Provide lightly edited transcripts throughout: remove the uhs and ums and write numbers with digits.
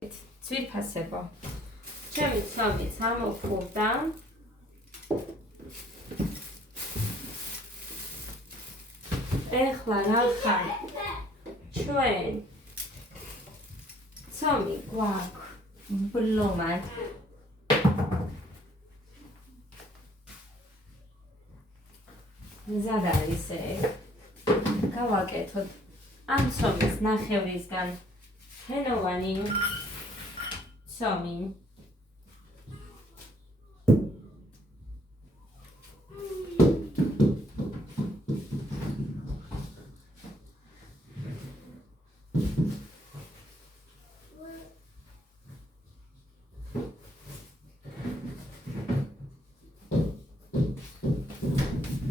ძვირფასებო. ჩემი ცნობიც ამოფურდა. ეხლა რახან ჩვენ ცომი გვაქვს ბლომად. მზად არის ეგ. გავაკეთოთ ამ ცომის ნახევრისგან ფენოვანი ცომი.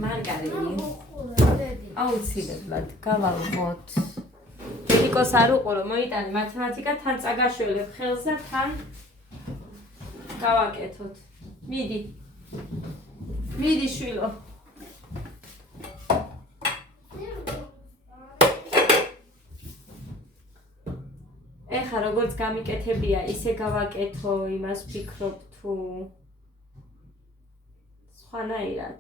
მარგარინი აუცილებლად გავალღოთ. დედიკოს არ უყურო, მოიტანე მათემატიკა თან წაგაშველებ ხელს და თან გავაკეთოთ. მიდი. მიდი შვილო. ეხა როგორც გამიკეთებია, ისე გავაკეთო, იმას ვფიქრობ თუ სხვანაირად.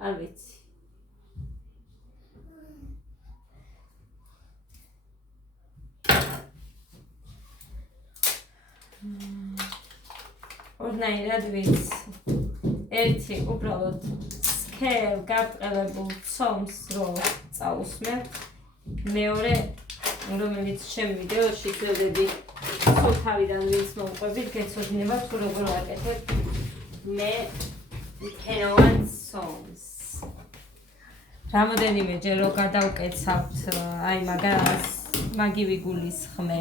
არ ვიცი. ორნაირად ვიცი. ერთი უბრალოდ სქელ გაბრყელებულ ცომს რო წაусმევ. მეორე რომელიც ჩემ ვიდეოში ძლევდები სულ თავიდან ვინც მომყვებით გეცოდინება თუ როგორ ვაკეთებ მე ფენოვან ცომს. რამოდენიმე ჯერ რო გადავკეცავთ აი მაგას მაგივი გულისხმე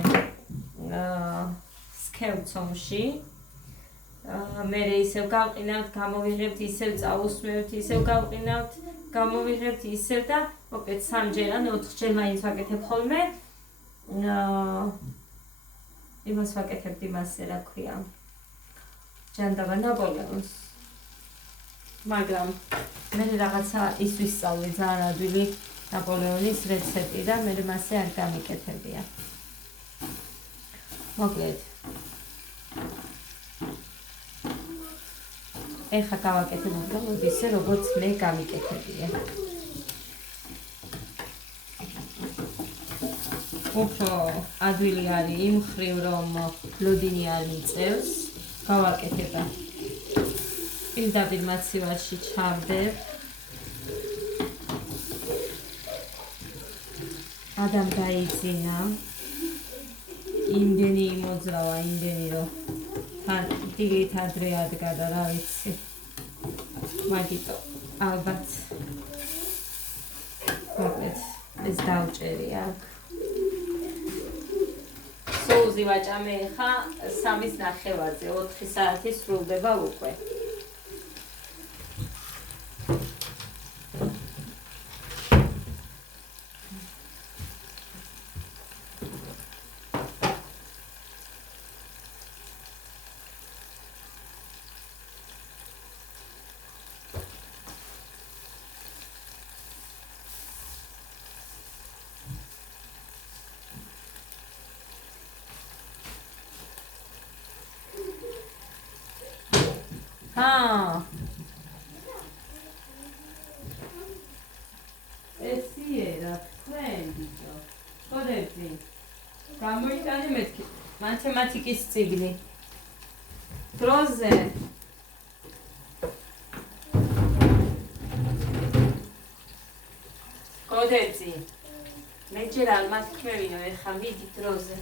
სქელ ცომში. მერე ისევ გავყინავთ, გამოვიღებთ, ისევ წაусმევთ, ისევ გავყინავთ, გამოვიღებთ, ისევ და მოკლედ 3-ჯერ ან 4-ჯერ მაინც ვაკეთებ ხოლმე. იმას ვაკეთებთ იმასე რა ქვია. ჯანდაბა ნაპოლეონს. მაგრამ მე რაღაცა ის ვისწავლე ძალიან ადვილი ნაპოლეონის რეცეპტი და მე მასე არ გამიკეთებია. მოკლედ ეხა გავაკეთებ უბრალოდ ისე როგორც მე გამიკეთებია. უფრო ადვილი არის იმ ხრივ რომ ლოდინი არ მიწევს. გავაკეთებ პირდაპირ მაცივარში ჩავდებ. ადამ დაიძინა. იმდენი იმოძრავა, იმდენი რომ თან დილით ადრე ადგა და რა ვიცი. მაგიტო ალბათ მოკლედ ეს დავჭერი აქ. სოუზი ვაჭამე ხა 3:30-ზე 4 საათი სრულდება უკვე. ესიე რა თქვენ ბიჭო. ხოდები. გამოიტანე მეთქი მათემატიკის წიგნი. დროზე. ხოდები. მე ჯერ არ მათქმევინო ეხა მიდი დროზე.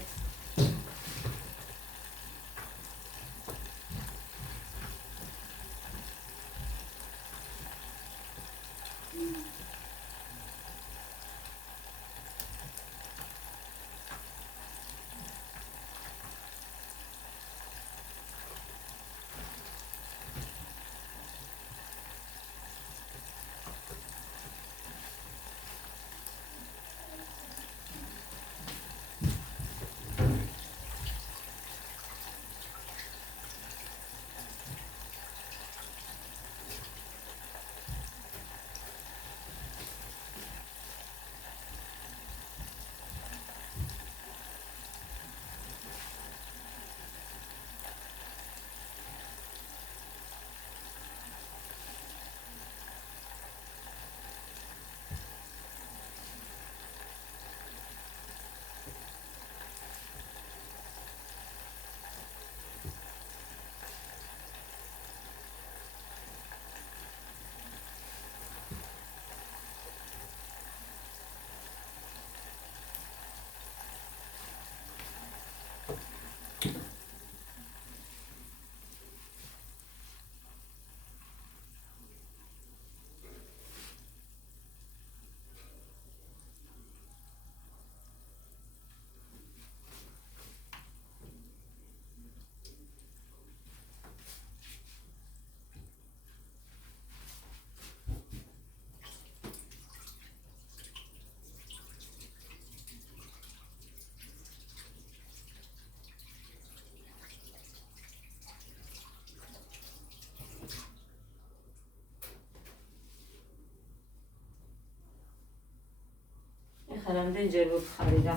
რამდენჯერ ვუთხარი რა.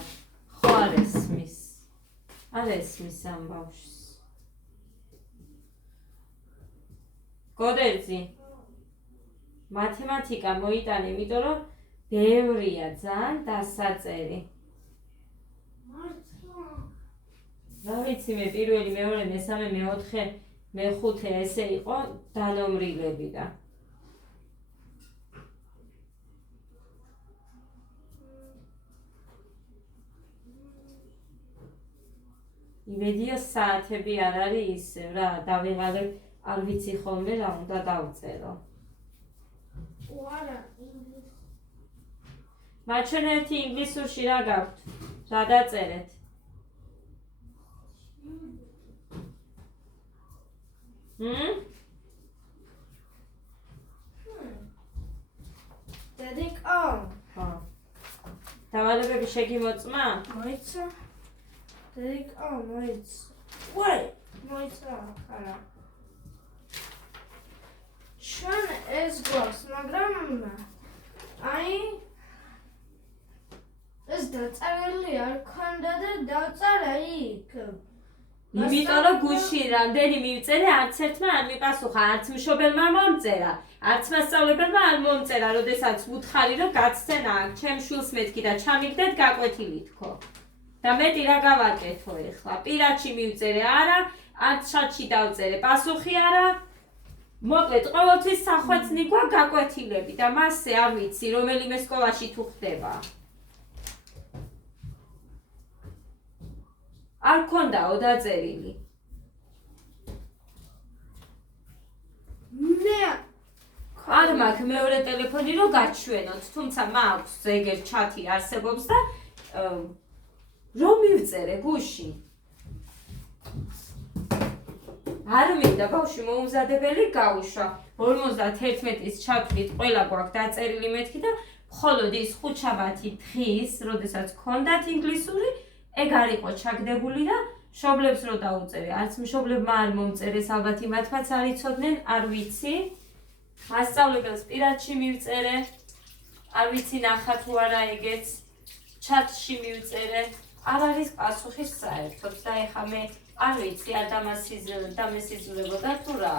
ხო არ ესმის. არ ესმის ამ ბავშვს. გოდერძი. მათემატიკა მოიტანე, იმიტომ რომ ბევრია ძალიან დასაწერი. რა ვიცი მე პირველი, მეორე, მესამე, მეოთხე, მეხუთე ესე იყო დანომრილები და იმედია საათები არ არის ისე რა, დავიღალებ, არ ვიცი ხოლმე რა უნდა დავწერო. მათ ჩვენ ერთი ინგლისურში რა გაქვთ? რა დაწერეთ? Dedek al. ხო. დავალებები შეგიმოწმა? Moitsa. Dedek al, moitsa. Wait, moitsa, არა. Ჩვენ ეს გვაქვს, მაგრამ აი ეს დაწერილი არ ქონდა და დავწერა იქ. იმიტომ რომ გუში რამდენი მივწერე, არც ერთმა არ მიპასუხა, არც მშობელმა მომწერა, არც მასწავლებელმა არ მომწერა, როდესაც ვუთხარი რომ გაცცენა აქ, ჩემ შვილს მეთქი და ჩამიგდეთ გაკვეთილი თქო. და მეტი რა გავაკეთო ეხლა? პირადში მივწერე არა, არც ჩატში დავწერე, პასუხი არა. მოკლედ, ყოველთვის სახვეცნი გვაქვს გაკვეთილები და მასზე არ ვიცი, რომელიმე სკოლაში თუ ხდება. არ ქონდაო დაწერილი. მე არ მაქვს მეორე ტელეფონი რომ გაჩვენოთ, თუმცა მაქვს ეგერ ჩათი არსებობს და რომ მივწერე გუში. არ მინდა ბავშვი მოუმზადებელი გავუშვა. 51-ის ჩათვლით ყველა გვაქვს დაწერილი მეთქი და მხოლოდ ის ხუთშაბათი დღის, როდესაც გქონდათ ინგლისური, ეგ არ იყო ჩაგდებული და მშობლებს რო დაუწერე. არც მშობლებმა არ მომწერეს, ალბათ იმათმაც არ იცოდნენ, არ ვიცი. მასწავლებელს პირადში მივწერე. არ ვიცი ნახა თუ არა ეგეც. ჩატში მივწერე. არ არის პასუხი საერთოდ და ეხა მე არ ვიცი, არ დამესიზმრებოდა თუ რა.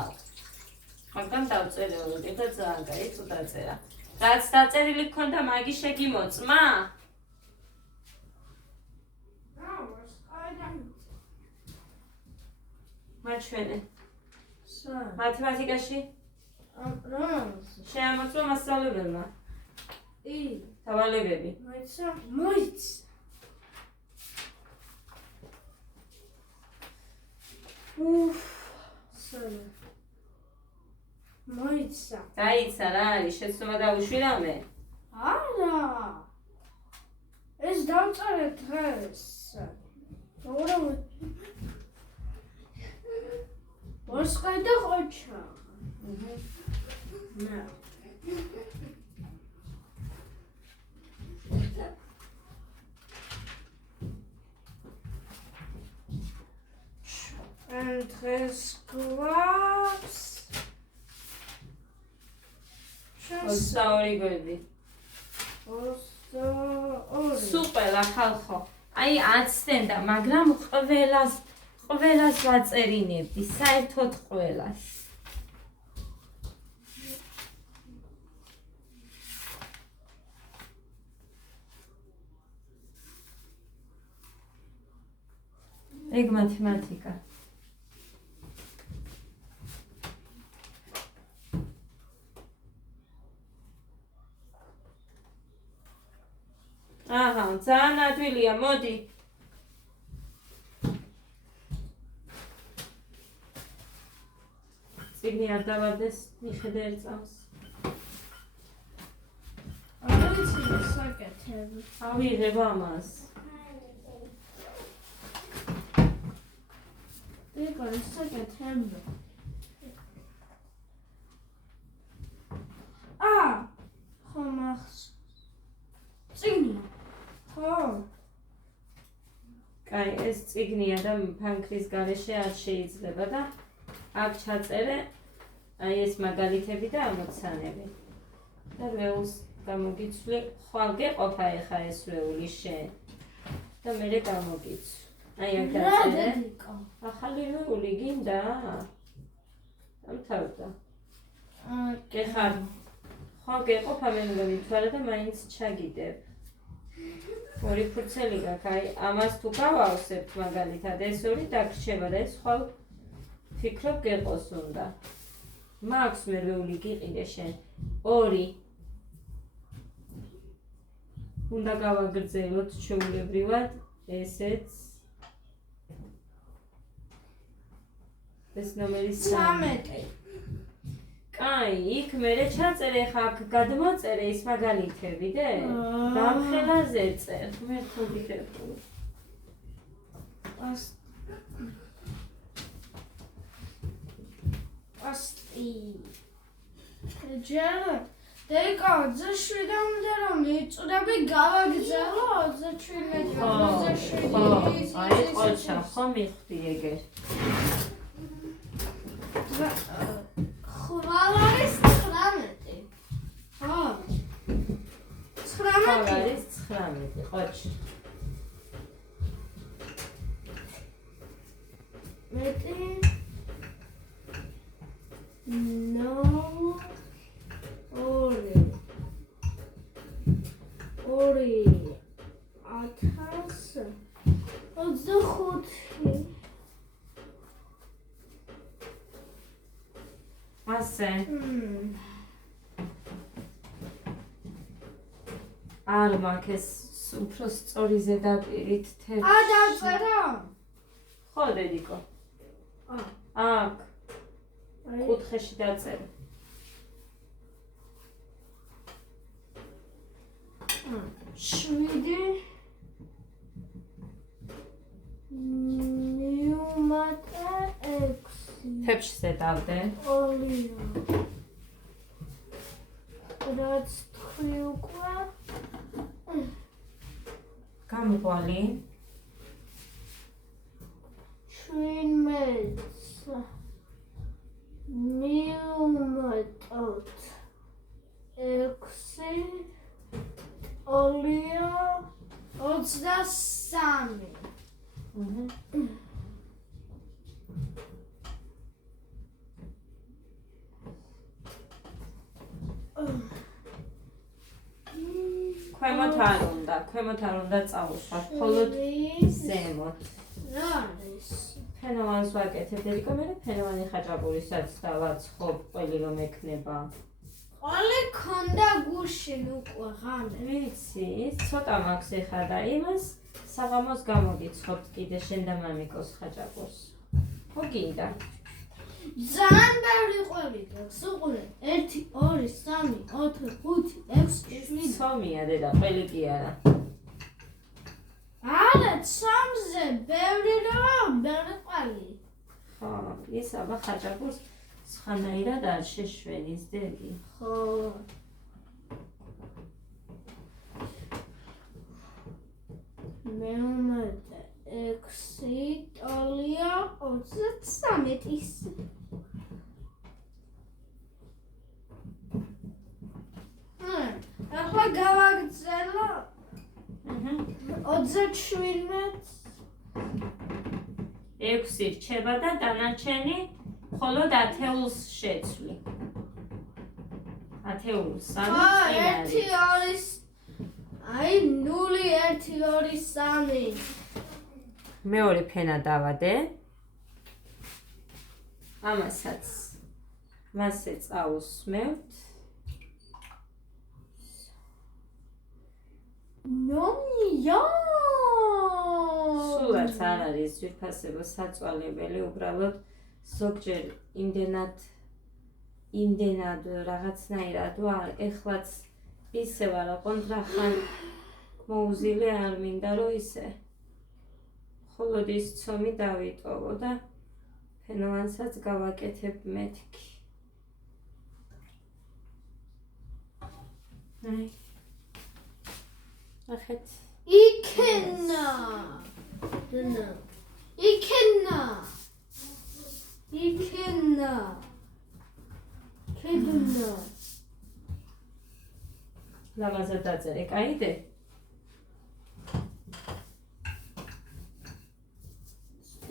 მაგრამ დავწერე ორი და ძალიან კაი თუ დაწერა. რაც დაწერილი გქონდა, მაგი შეგიმოწმა? მაჩვენე. მათემატიკაში? შეამოწმა მასწავლებელმა? დავალებები. მოიცა. მოიცა. დაიცა რა არის, შეცდომა დავუშვი რამე? არა. ეს დავწერე დღეს. რა ვასყიდა ხოჩა. ნა. დღეს გვაქვს 22 გვერდი. 22. სუპერ ახალხო. აი აცდენდა, მაგრამ ყველას ვაწერინებდი, საერთოდ ყველას. ეგ მათემატიკა. აჰა, ძალიან ადვილია, მოდი. წიგნი არ დავარდეს, მიხედე ერთ წამს. არ ვიცი საკეთები. ავიღებ ამას. ეგ არის საკეთები. ხო მახსოვს. წიგნი. ხო. კაი, ეს წიგნია და ფანქრის გარეშე არ შეიძლება და აქ ჩაწერე აი ეს მაგალითები და ამოცანები. და გამოგიცვლი, ხვალ გეყოფა ეხა ეს ვეული შენ და მე გამოგიცვლი. აი აქ დაწერე. ახალი ვეული გინდა? ამთავრდა. გეხარ. ხვალ გეყოფა მე მგონი თვალე და მაინც ჩაგიდებ. ორი ფურცელი გაქვს, აი ამას თუ გავავსებთ მაგალითად, ეს ორი დაგრჩება და ეს ხვალ ფიქრობ გეყოს უნდა. მაქვს მე ვეული გიყიდე შენ. ორი. უნდა გავაგრძელოთ ჩვეულებრივად ესეც. ეს ნომერი 13. კაი, იქ მერე ჩაწერე ხა აქ გადმოწერე ის მაგალითები და დამხელაზე წერ. მე თუ გიხერხული. Asti. Jana, deka, zašvidamde რომ იწვდები გავაგზავნო 27. აი ყოლჩა ხო მიხდი ეგერ. ხვალ არის 19. ხო. 19 არის 19 ყოლჩა. მეტი No, ori, atas, 25. ასე. არ მაქვს ეს უფრო სწორი ზედაპირით თეთრი. დაწერა? ხო, დედიკო. აქ. კუთხეში დაწერე. შვიდი მიუმატე 6. თეფშზე დავდე. ორია. რაც თქვი უკვე გამოყვალი. 17. მიუმატოთ 6 ორია 23. ქვემოთ არ უნდა წავუსვათ, მხოლოდ ზემოთ. რა არის? ფენოვანს ვაკეთებ, დედიკო, მე ფენოვანი ხაჭაპურისაც დავაცხობ, ყველი რომ ექნება. ყველი ქონდა გუშინ უკვე ღამე. ვიცი, ცოტა მაქვს ეხა და იმას საღამოს გამოგიცხობთ კიდე შენ და მამიკოს ხაჭაპურს. ხო გინდა? ძალიან ბევრი ყველი გაქვს, უყურე. 1, 2, 3, 4, 5, 6, 7. ცომია დედა, ყველი კი არა. არა, 3-ზე ბევრი ყველი. ხო, ის აბა ხაჭაპურს სხვანაირად არ შეშვენის, დედი. ხო. მეუმეტე 6 ტოლია 33-ის. ახლა გავაგრძელო 37. 6 რჩება და დანარჩენი მხოლოდ ათეულს შეცვლი. ათეულს, ანუ ერთი არის აი 0, 1, 2, 3. მეორე ფენა დავადე. ამასაც მასე წაუსმევთ. ნომია. სულაც არ არის ძვირფასება საწვალებელი, უბრალოდ ზოგჯერ იმდენად რაღაცნაირად ვარ, ეხლაც ისე ვარ, კონტრახან მოუზილე არ მინდა რომ ისე. მხოლოდ ის ცომი დავიტოვო და ფენოვანსაც გავაკეთებ მეთქი. აი. ახეთ. იქენა. დნა. იქენა. იქენა. ქედნა. ლამაზად დაწერე, კაიდე?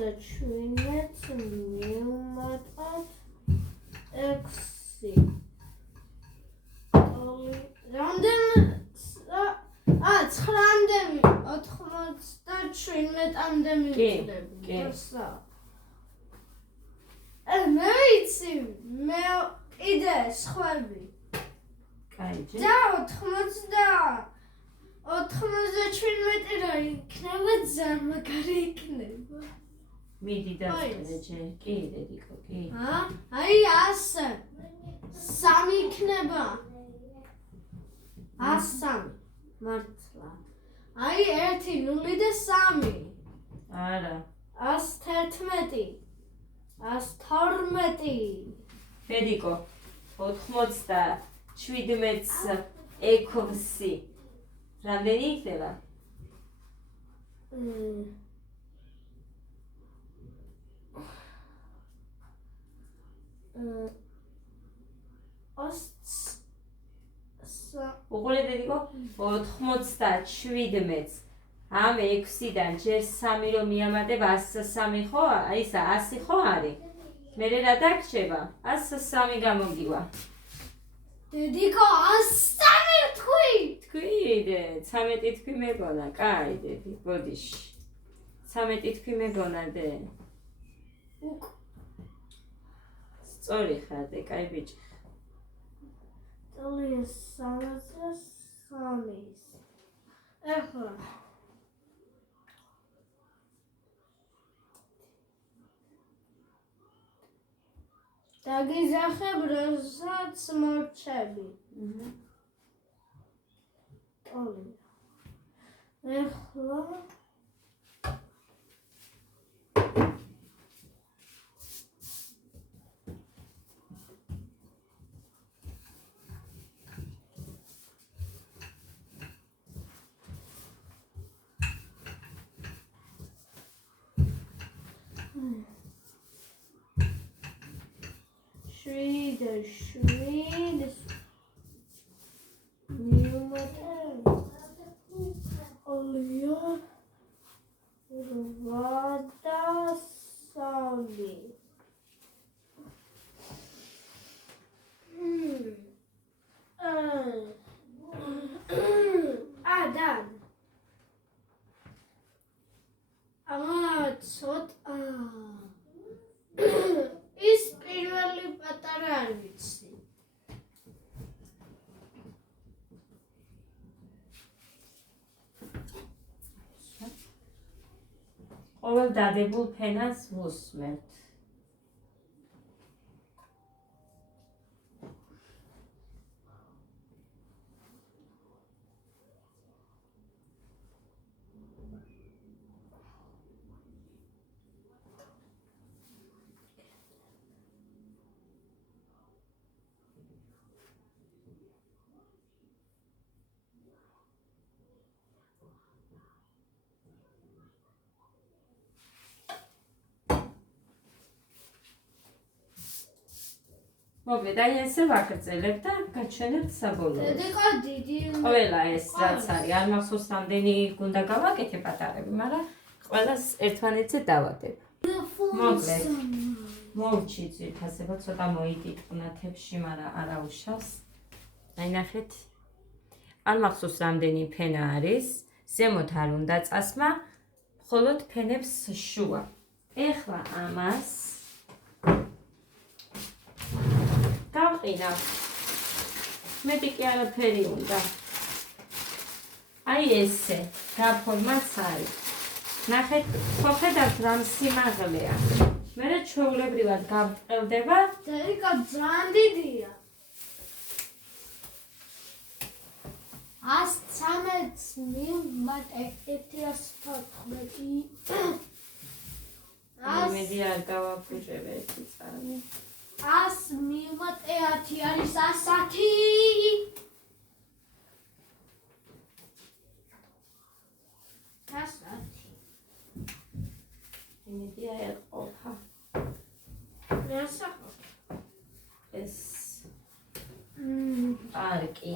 და 17 მივუმატოთ 6. რამდენი 9-მდე 97-მდე მივწდები. მე ვიცი, მე კიდე სხვები. კაიჯი. და 97 რა იქნება, ძალიან მაგარი იქნება. მიდი დაწერე ჯერ. კი, დედიკო, კი. აი ასე. 3 იქნება. 103. მართლა. აი 1 0 და 3. არა. 111. 112. დედიკო, 97-ს 6. რამდენი იქნება? 3. უყურე დედიკო, 97-ს ამ 6-დან ჯერ 3 რომ მიამატებ 103 ხო? აი ისა 100 ხო არის? მე რა დაგრჩება? 103 გამოგივა. დედიკო 103 თქვი? თქვი, 13 თქვი მეგონა, კაი დედი, ბოდიში. 13 თქვი მეგონა დე. სწორი ხარ დე, კაი ბიჭი. ტოლი 303. ეხლა დაგიზახებ როსაც მორჩები. ტოლი. ეხლა შვიდ მიუმატებ ოლია 8-3. დან ცოტა ის პირველი პატარა არ ვიცი. ყოველ დადებულ ფენას ვუსმენთ. მოკლედ, აი ესე ვაგრძელებ და გაჩვენებთ საბოლოოს. დედიკო დიდი ყველა ეს რაც არის, არ მახსოვს რამდენი უნდა გავაკეთე პატარები, მაგრამ ყველას ერთმანეთზე დავადებ. მოკლედ, მოვჩი ძირფასება, ცოტა მოიტიტყნა თებში, მაგრამ არა უშავს. აი ნახეთ. არ მახსოვს რამდენი ფენა არის, ზემოთ არ უნდა წასმა, მხოლოდ ფენებს შუა. ეხლა ამას გავყინავ. მეტი კი არაფერი უნდა. აი ესე, გაფორმაც არის. ნახეთ, ხო ხედავთ რა სიმაღლეა. მერე ჩვეულებრივად გავყელდება. დედიკო ძალიან დიდია. 113 მივუმატებ 114. მედი არ გავაფუჭებ ერთი წამი. 100 მივუმატე 10 არის 110. მედი აეყოფა. რასახო? ეს პარკი.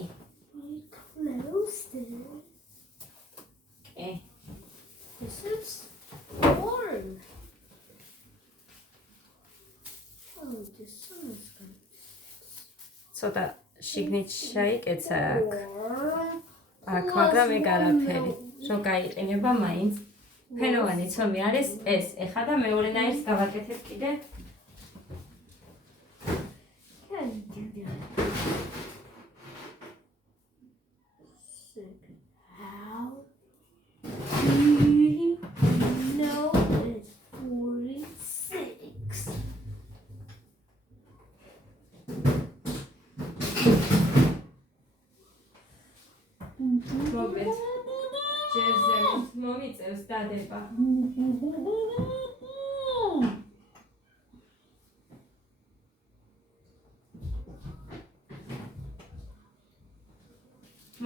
ცოტა შიგნით შეიკეცა აქ, მაგრამ ეგ არაფერი. რომ გაიყინება მაინც. ფენოვანი ცომი არის ეს. ეხლა და მეორენაირს გავაკეთებ კიდე. მოგეთ. ჯერზე მომიწევს დადება.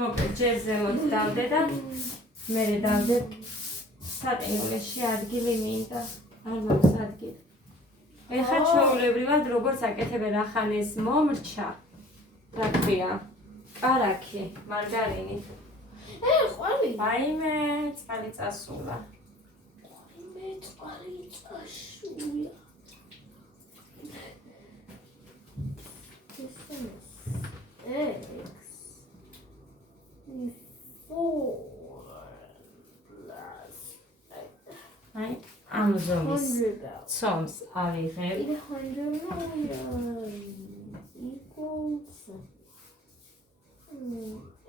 მოგეთ, ჯერზე დავდე და მე დავდე სატენულეში ადგილი მინდა. არ მაქვს ადგილი. ეხლა ჩვეულებრივად როგორც აკეთებენ ახანეს მომრჩა. რა ქვია? კარაქი, მარგარინით. ყვალი. აიმე, წყალი წასულა. მე წყალი წასულა. აი, ამ ზომის ცომს ავიღებ.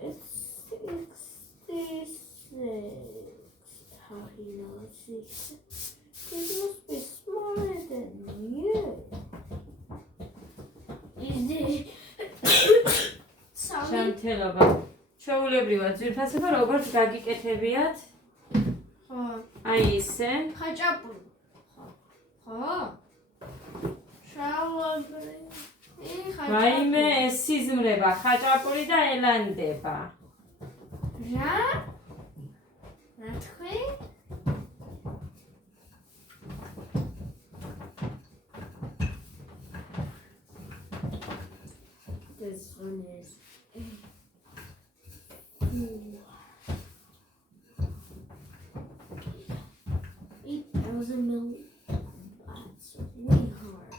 It's 66. How he knows this? He must be smarter than you. Is it? შემთელობა. ჩვეულებრივად ძვირფასება როგორც გაგიკეთებიათ? ხო. აი ისე. ხაჭაპური. ხო. შალობრი. რაიმე ეს სიზმრება, ხაჭაპური და ელანდება. რა? რა თქვი? This one is $8,000 That's way hard.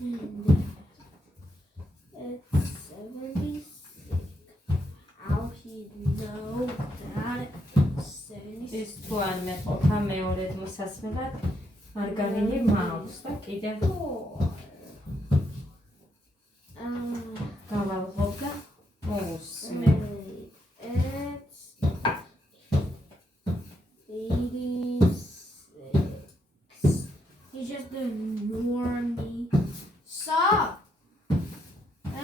And it's 76. How he know that? 76. ის თუ არ მეყოფა მეორედ მოსასმელად, მარგარინი მაქვს და კიდევ გავალღობ და მოусმე. It's 86. He's just ignoring me. Stop!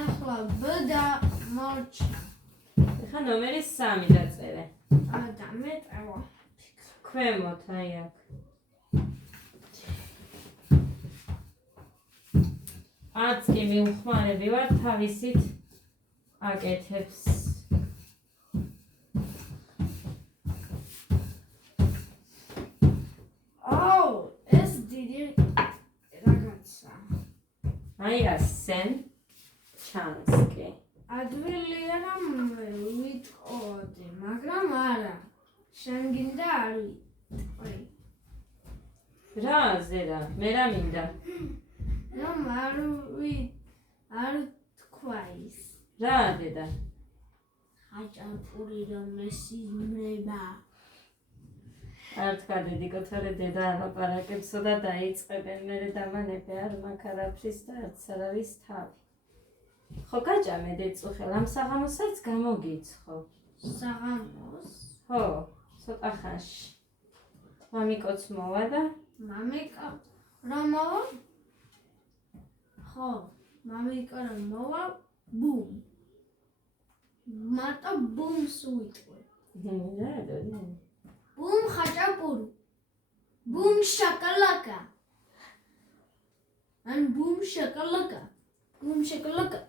ეხლა ბდა მორჩა. ეხლა ნომერი 3 დაწერე. დამეწერა. ქვემოთ აი აქ. არც კი მივხმარები ვარ თავისით აკეთებს. ეს დიდი რაღაცა. აი ასენ ჩანს კი. ადვილია რომ ვიტყოდი, მაგრამ არა. შენ გინდა არ ვიტყვი. რა ზერა, მე რა მინდა? რომ არ თქვა ის. რა დედა? ხაჭაპური რომ მესიმრება. არ თქვა დედიკო, თორე დედა ალაპარაკებსო და დაიწყებენ მე დამანები არ მაქვს არაფრის და არც არავის თავი. ხო გაჭამე დეწუხელ, ამ საღამოსაც გამოგიცხო. საღამოს? ხო, ცოტა ხანში. მამიკოც მოვა და მამიკა რომ მოვა? ხო, მამიკა რომ მოვა, ბუმ. მარტო ბუმს ვიტყვი. რა დედა? ბუმ ხაჭაპური. ბუმ შაკალაკა. ან ბუმ შაკალაკა. ბუმ შაკალაკა.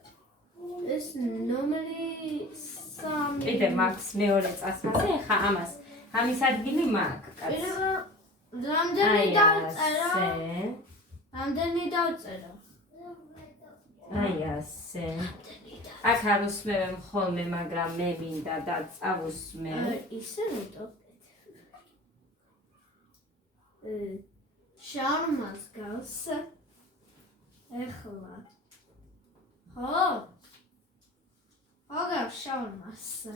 ეს ნომერი 3. კიდე მაქვს მეორე წასვლაზე, ხა ამას. ამის ადგილი მაქვს, კაც. რამდენი დავწერო? აი ასე. აქ არ უსმევ ხოლმე, მაგრამ მე მინდა და წავუსმე. ისე მეტო. შარმას გავს. ეხლა. ხო? აგარ შავ მასა.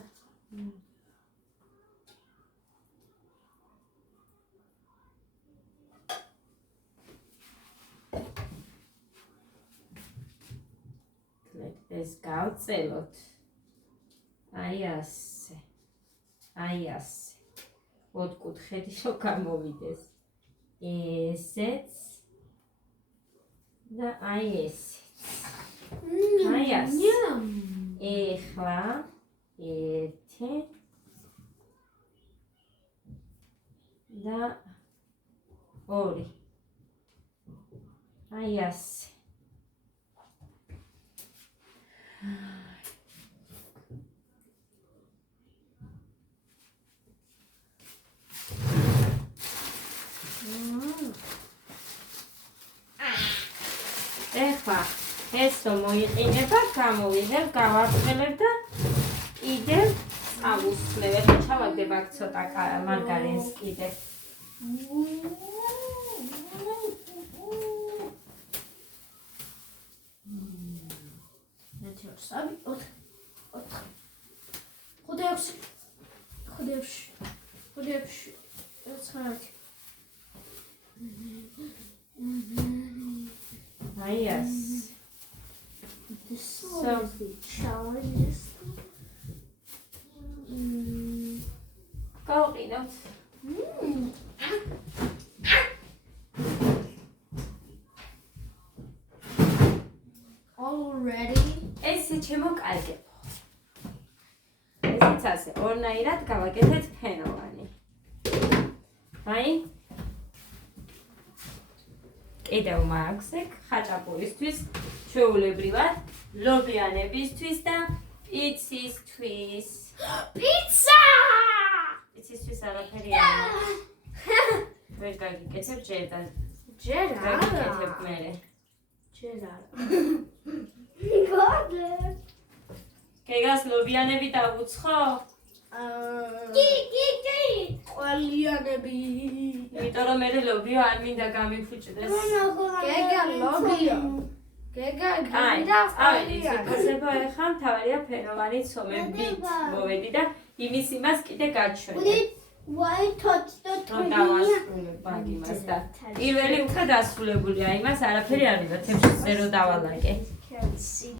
ეს გავწელოთ. აი ასე. აი ასე. ოთხკუთხედი რო გამოვიდეს. ესეც და აი ესეც. აი ასე. ეხლა ერთი და ორი. აი ასე. ეხლა ეს რომ მოიყინება, გამოვიდებ, გავარცხელებ და კიდევ წავუსწლებ. ეხლა ჩავაგდებ აქ ცოტა მარგარინს კიდევ. Sabe? Outra. Rodeu-se. That's hard. Yes. This one is the challenge. Go, Rino. Already? ეს შემოკარგებ. ესეც ასე, ორნაირად გავაკეთეთ ფენოვანი. აი. კიდევ მაქვს ეგ ხაჭაპურისთვის, ჩვეულებრივად, ლობიანებისთვის და პიცისთვის. Pizza! პიცისთვის არაფერი არა. ვერ გაგიკეთებ ჯერდა. ჯერ არა. გაგიკეთებ მერე. ჯერ არა. გეგას ლობიანები დავუცხო? კი. ყვალიანები. იმიტომ რომ მე ლობიო არ მინდა გამიფუჭდეს. გეგა ლობიო. გეგა გინდა ყვალიანი. ასება ეხა მთავარია ფენოვანი ცომებით მოვედი და იმას კიდე გაჩვენე. Why touch the რომ დავასრულებ მაგ და პირველი უკვე დასრულებულია, იმას არაფერი არ მინდა, თემში 0 დავალაგე.